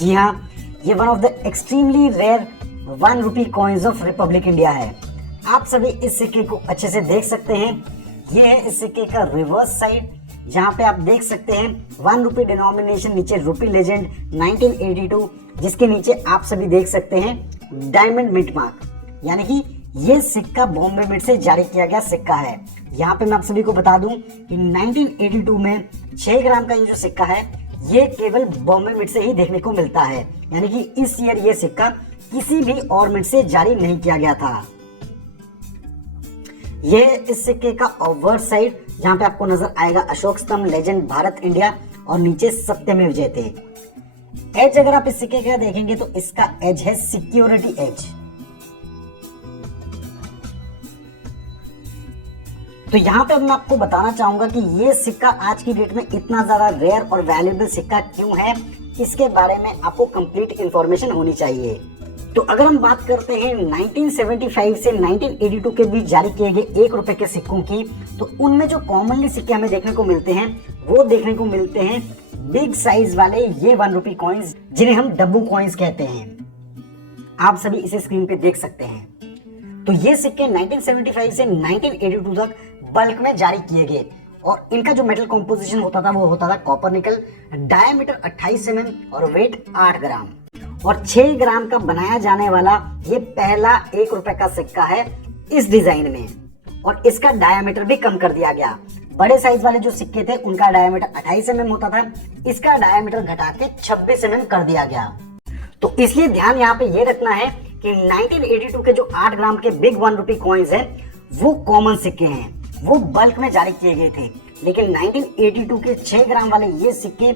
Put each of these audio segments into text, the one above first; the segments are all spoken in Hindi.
जी हाँ, ये one of the extremely rare 1 rupee coins of republic India है। आप सभी इस सिक्के को अच्छे से देख सकते हैं। ये है इस सिक्के का रिवर्स साइड, जहाँ पे आप देख सकते हैं 1 रुपी डिनोमिनेशन, नीचे रुपी लेजेंड 1982, जिसके नीचे आप सभी देख सकते हैं डायमंड मिंट मार्क, यानी कि ये सिक्का बॉम्बे मिंट से जारी किया गया सिक्का है। यहाँ पे मैं आप सभी को बता दूं कि 1982 में 6 ग्राम का ये जो सिक्का है ये केवल बॉम्बे मिंट से ही देखने को मिलता है, यानी कि इस ईयर ये सिक्का किसी भी और मिंट से जारी नहीं किया गया था। ये इस सिक्के का ऑब्वर्ड साइड, जहां पे आपको नजर आएगा अशोक स्तंभ, लेजेंड, भारत, इंडिया और नीचे सत्यमेव जयते। एज अगर आप इस सिक्के का देखेंगे तो इसका एज है सिक्योरिटी एज। तो यहाँ पे मैं आपको बताना चाहूंगा कि ये सिक्का आज की डेट में इतना ज्यादा रेयर और वैल्यूएबल सिक्का क्यों है, इसके बारे में आपको कंप्लीट इंफॉर्मेशन होनी चाहिए। तो अगर हम बात करते हैं 1975 से 1982 के बीच जारी किए गए 1 रुपए के सिक्कों की, तो उनमें जो कॉमनली सिक्के हमें देखने को मिलते हैं वो देखने को मिलते हैं बिग साइज वाले ये 1 रुपी कॉइन्स, जिन्हें हम डब्बू कॉइन्स कहते हैं। आप सभी इसे स्क्रीन पे देख सकते हैं। तो ये सिक्के 1975 से 1982 तक बल्क में जारी किए गए और इनका जो मेटल कॉम्पोजिशन होता था वो होता था कॉपर निकल, डायमीटर 28 mm और वेट 8 ग्राम और 6 ग्राम का बनाया जाने वाला ये पहला 1 रुपए का सिक्का है इस डिजाइन में। और इसका डायमीटर भी कम कर दिया गया। बड़े साइज वाले जो सिक्के थे उनका डायमीटर 28 mm होता था, इसका डायमीटर घटा के 26 mm कर दिया गया। तो इसलिए ध्यान यहाँ पे ये रखना है कि 1982 के जो 8 ग्राम के बिग 1 रुपी कॉइन्स हैं वो कॉमन सिक्के हैं, वो बल्क में जारी किए गए थे। लेकिन 1982 के 6 ग्राम वाले ये सिक्के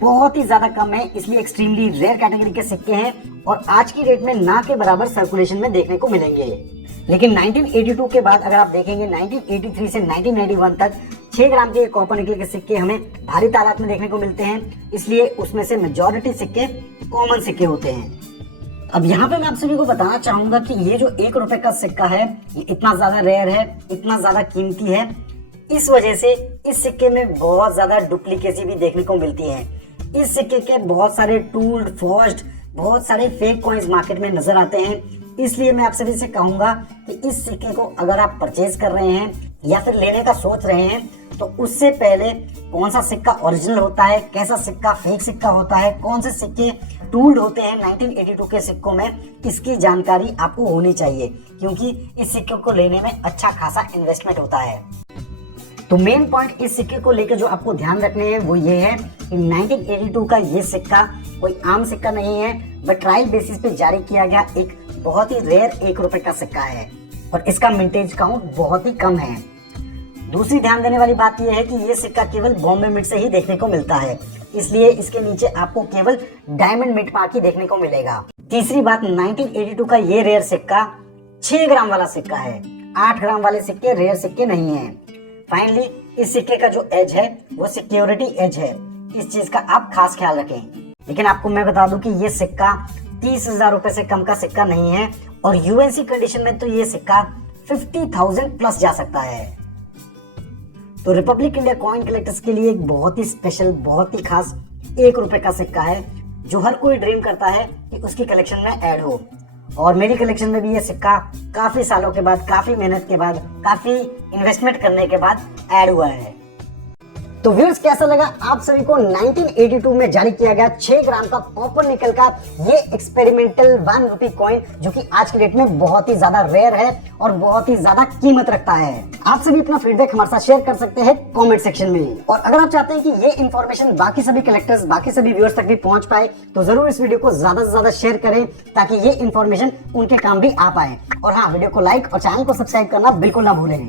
बहुत ही ज्यादा कम है, इसलिए एक्सट्रीमली रेयर कैटेगरी के सिक्के हैं और आज की डेट में ना के बराबर सर्कुलेशन में देखने को मिलेंगे। लेकिन 1982 के बाद अगर आप देखेंगे 1983 से 1991 तक 6 ग्राम के कॉपर निकल के सिक्के हमें भारी तादाद में देखने को मिलते हैं, इसलिए उसमें से मेजॉरिटी सिक्के कॉमन सिक्के होते हैं। अब यहाँ पे मैं आप सभी को बताना चाहूंगा कि ये जो 1 रुपए का सिक्का है ये इतना ज्यादा रेयर है, इतना ज्यादा कीमती है, इस वजह से इस सिक्के में बहुत ज्यादा डुप्लीकेसी भी देखने को मिलती है। इस सिक्के के बहुत सारे टूल्ड, फॉर्ज्ड, बहुत सारे फेक कॉइन्स मार्केट में नजर आते हैं। इसलिए मैं आप सभी से कहूंगा कि इस सिक्के को अगर आप परचेज कर रहे हैं या फिर लेने का सोच रहे हैं तो उससे पहले कौन सा सिक्का ओरिजिनल होता है, कैसा सिक्का फेक सिक्का होता है, कौन से सिक्के टूल्ड होते हैं 1982 के सिक्कों में, इसकी जानकारी आपको होनी चाहिए, क्योंकि इस सिक्के को लेने में अच्छा खासा इन्वेस्टमेंट होता है। तो मेन पॉइंट इस सिक्के को लेकर जो आपको ध्यान रखने हैं वो ये है कि 1982 का ये सिक्का कोई आम सिक्का नहीं है, बट ट्रायल बेसिस पे जारी किया गया एक बहुत ही रेयर 1 रुपए का सिक्का है और इसका मिंटेज काउंट बहुत ही कम है। दूसरी ध्यान देने वाली बात यह है कि ये सिक्का केवल बॉम्बे मिंट से ही देखने को मिलता है, इसलिए इसके नीचे आपको केवल डायमंड मिंट मार्क ही देखने को मिलेगा। तीसरी बात, 1982 का ये रेयर सिक्का 6 ग्राम वाला सिक्का है, 8 ग्राम वाले सिक्के रेयर सिक्के नहीं है। फाइनली इस सिक्के का जो एज है वो सिक्योरिटी एज है, इस चीज का आप खास ख्याल रखें। लेकिन आपको मैं बता दूं कि ये सिक्का 30,000 रुपए से कम का सिक्का नहीं है और यूएनसी कंडीशन में तो ये सिक्का 50,000 प्लस जा सकता है। तो रिपब्लिक इंडिया कॉइन कलेक्टर्स के लिए एक बहुत ही स्पेशल, बहुत ही खास 1 रुपए का सिक्का है जो हर कोई ड्रीम करता है कि उसकी कलेक्शन में ऐड हो। और मेरी कलेक्शन में भी ये सिक्का काफी सालों के बाद, काफी मेहनत के बाद, काफी इन्वेस्टमेंट करने के बाद ऐड हुआ है। तो व्यूअर्स, कैसा लगा आप सभी को 1982 में जारी किया गया 6 ग्राम का कॉपर निकल का ये एक्सपेरिमेंटल 1 रुपी कॉइन, जो कि आज की डेट में बहुत ही ज्यादा रेयर है और बहुत ही ज्यादा कीमत रखता है। आप सभी अपना फीडबैक हमारे साथ शेयर कर सकते हैं कमेंट सेक्शन में। और अगर आप चाहते हैं कि ये इन्फॉर्मेशन बाकी सभी कलेक्टर्स, बाकी सभी व्यूअर्स तक भी पहुंच पाए तो जरूर इस वीडियो को ज्यादा से ज्यादा शेयर करें, ताकि ये इन्फॉर्मेशन उनके काम भी आ पाए। और हाँ, वीडियो को लाइक और चैनल को सब्सक्राइब करना बिल्कुल ना भूलें।